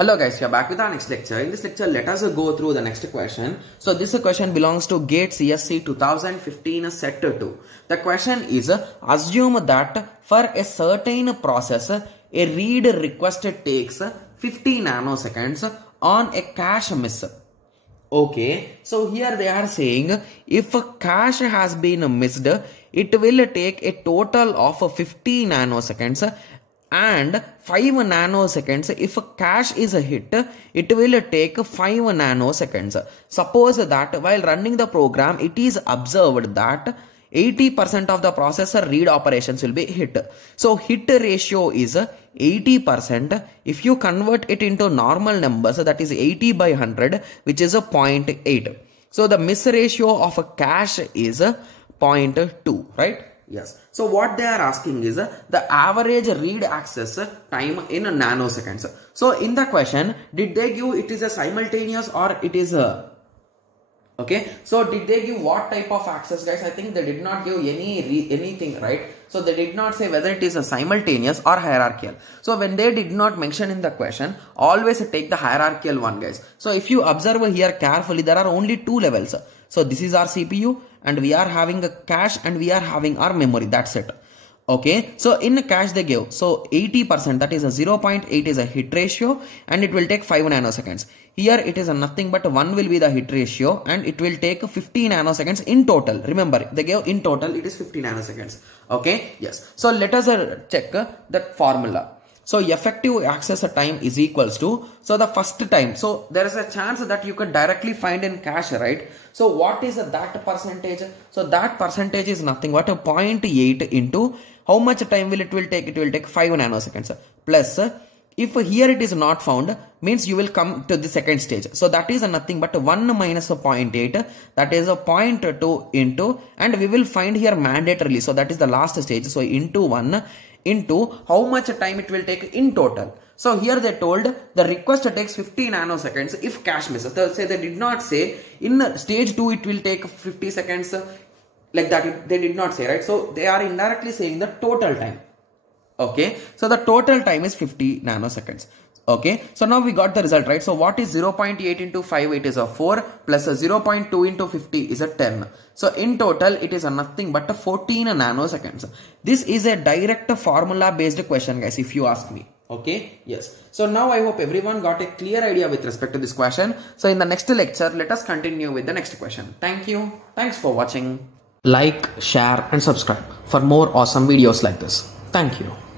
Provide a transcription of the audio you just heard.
Hello guys, we are back with our next lecture. In this lecture, let us go through the next question. So this question belongs to GATE CSC 2015 set 2. The question is, assume that for a certain process, a read request takes 50 nanoseconds on a cache miss. Okay, so here they are saying if a cache has been missed, it will take a total of 50 nanoseconds and 5 nanoseconds. If a cache is a hit, it will take 5 nanoseconds. Suppose that while running the program, it is observed that 80% of the processor read operations will be hit. So hit ratio is 80%. If you convert it into normal numbers, that is 80 by 100, which is a 0.8. So the miss ratio of a cache is 0.2, right? Yes. So what they are asking is the average read access time in nanoseconds. So in the question, did they give it is a simultaneous or it is a... Okay, so did they give what type of access, guys? I think they did not give anything, right? So they did not say whether it is a simultaneous or hierarchical. So when they did not mention in the question, always take the hierarchical one, guys. So if you observe here carefully, there are only two levels. So this is our CPU and we are having a cache and we are having our memory. That's it. Okay, so in the cache they give, so 80%, that is a 0.8 is a hit ratio and it will take 5 nanoseconds. Here it is a nothing but 1 will be the hit ratio and it will take 50 nanoseconds in total. Remember, they gave in total it is 50 nanoseconds. Okay, yes. So let us check that formula. So effective access time is equals to, so the first time, so there is a chance that you could directly find in cache, right? So what is that percentage? So that percentage is nothing but a 0.8 into how much time will it take? It will take 5 nanoseconds. Plus, if here it is not found, means you will come to the second stage. So that is nothing but 1 minus a 0.8, that is a 0.2 into, and we will find here mandatorily. So that is the last stage. So into 1 into how much time it will take in total. So here they told the request takes 50 nanoseconds if cache misses. They did not say in stage 2 it will take 50 seconds like that. They did not say, right? So they are indirectly saying the total time. Okay, so the total time is 50 nanoseconds. Okay, so now we got the result, right? So what is 0.8 into 5? It is a 4 plus a 0.2 into 50 is a 10. So in total it is a nothing but a 14 nanoseconds. This is a direct formula based question, guys, if you ask me. Okay, yes. So now I hope everyone got a clear idea with respect to this question. So in the next lecture, let us continue with the next question. Thank you. Thanks for watching. Like, share and subscribe for more awesome videos like this. Thank you.